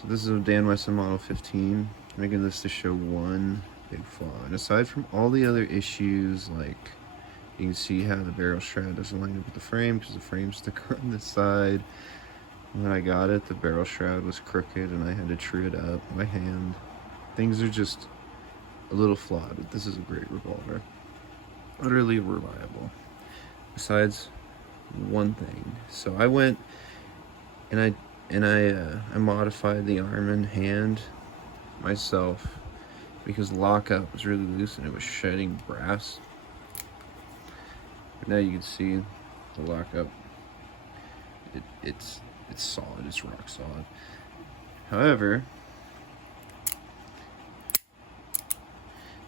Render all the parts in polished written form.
So this is a Dan Wesson Model 15. Making this to show one big flaw. And aside from all the other issues, like you can see how the barrel shroud doesn't line up with the frame because the frame's stuck on this side. When I got it, the barrel shroud was crooked and I had to true it up by hand. Things are just a little flawed, but this is a great revolver. Utterly reliable. Besides one thing. So I went and I modified the arm and hand myself because lockup was really loose and it was shedding brass. But now you can see the lockup. It's solid. It's rock solid. However,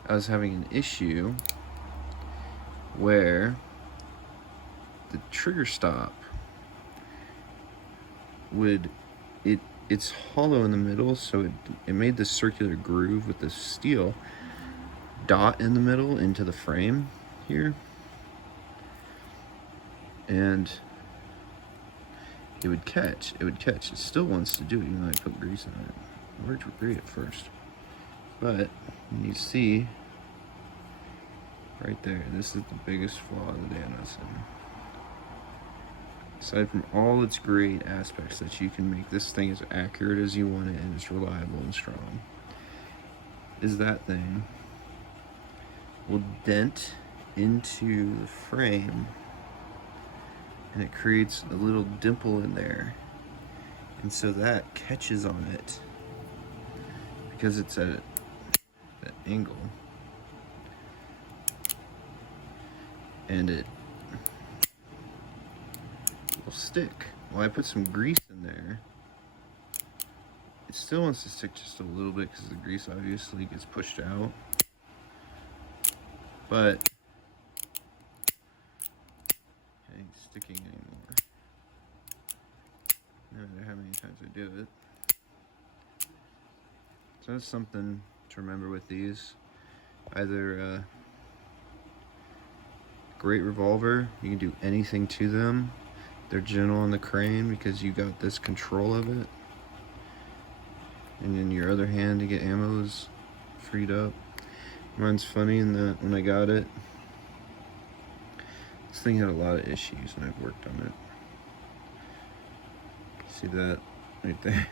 I was having an issue where the trigger stop it's hollow in the middle, so it made this circular groove with this steel dot in the middle into the frame here, and it would catch. It still wants to do it, even though I put grease on it. It worked great at first, but you see right there, this is the biggest flaw of the Dan Wesson. Aside from all its great aspects that you can make this thing as accurate as you want it and as reliable and strong, is that thing will dent into the frame and it creates a little dimple in there, and so that catches on it because it's at that angle, and it will stick. Well, I put some grease in there. It still wants to stick just a little bit because the grease obviously gets pushed out, but it ain't sticking anymore. No matter how many times I do it. So that's something to remember with these. Either great revolver, you can do anything to them. They're gentle on the crane because you got this control of it. And in your other hand to get ammo is freed up. Mine's funny in that when I got it, this thing had a lot of issues when I've worked on it. See that right there?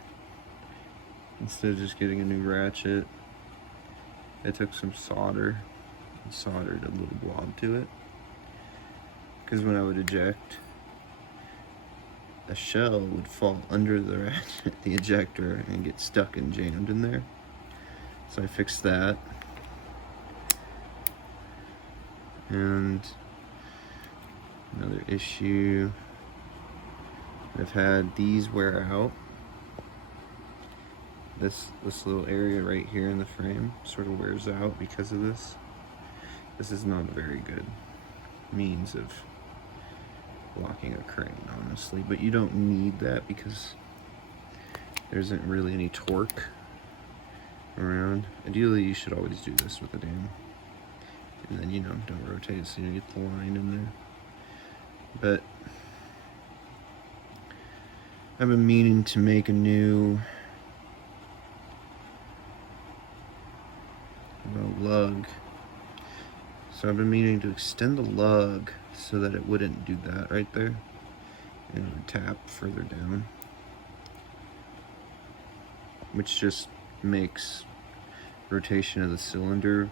Instead of just getting a new ratchet, I took some solder and soldered a little blob to it. Because when I would eject, a shell would fall under the ratchet, the ejector, and get stuck and jammed in there. So I fixed that. And another issue, I've had these wear out. This little area right here in the frame sort of wears out because of this. This is not a very good means of locking a crane, honestly, but you don't need that because there isn't really any torque around. Ideally, you should always do this with a dam, and then, you know, don't rotate so you get the line in there. But I've been meaning to make a new lug, so I've been meaning to extend the lug so that it wouldn't do that right there, and it would tap further down, which just makes rotation of the cylinder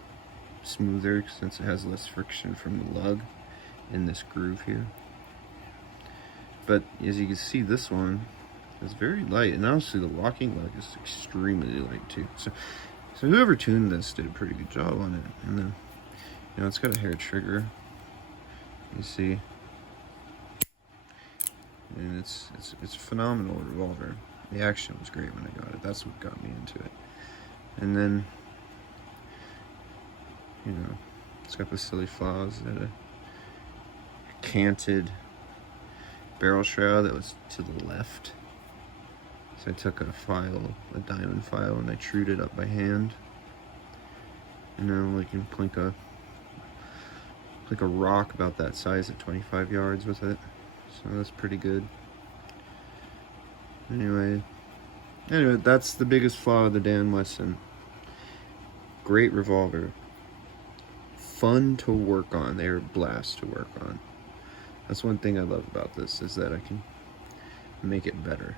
smoother since it has less friction from the lug in this groove here. But as you can see, this one is very light, and honestly the locking lug is extremely light too. So whoever tuned this did a pretty good job on it. And then, you know, it's got a hair trigger, you see, and it's a phenomenal revolver. The action was great when I got it. That's what got me into it. And then, you know, it's got the silly flaws. It had a canted barrel shroud that was to the left. So I took a diamond file, and I trued it up by hand. And now I can plink a rock about that size at 25 yards with it. So that's pretty good. Anyway, Anyway, that's the biggest flaw of the Dan Wesson. Great revolver. Fun to work on. They're a blast to work on. That's one thing I love about this, is that I can make it better.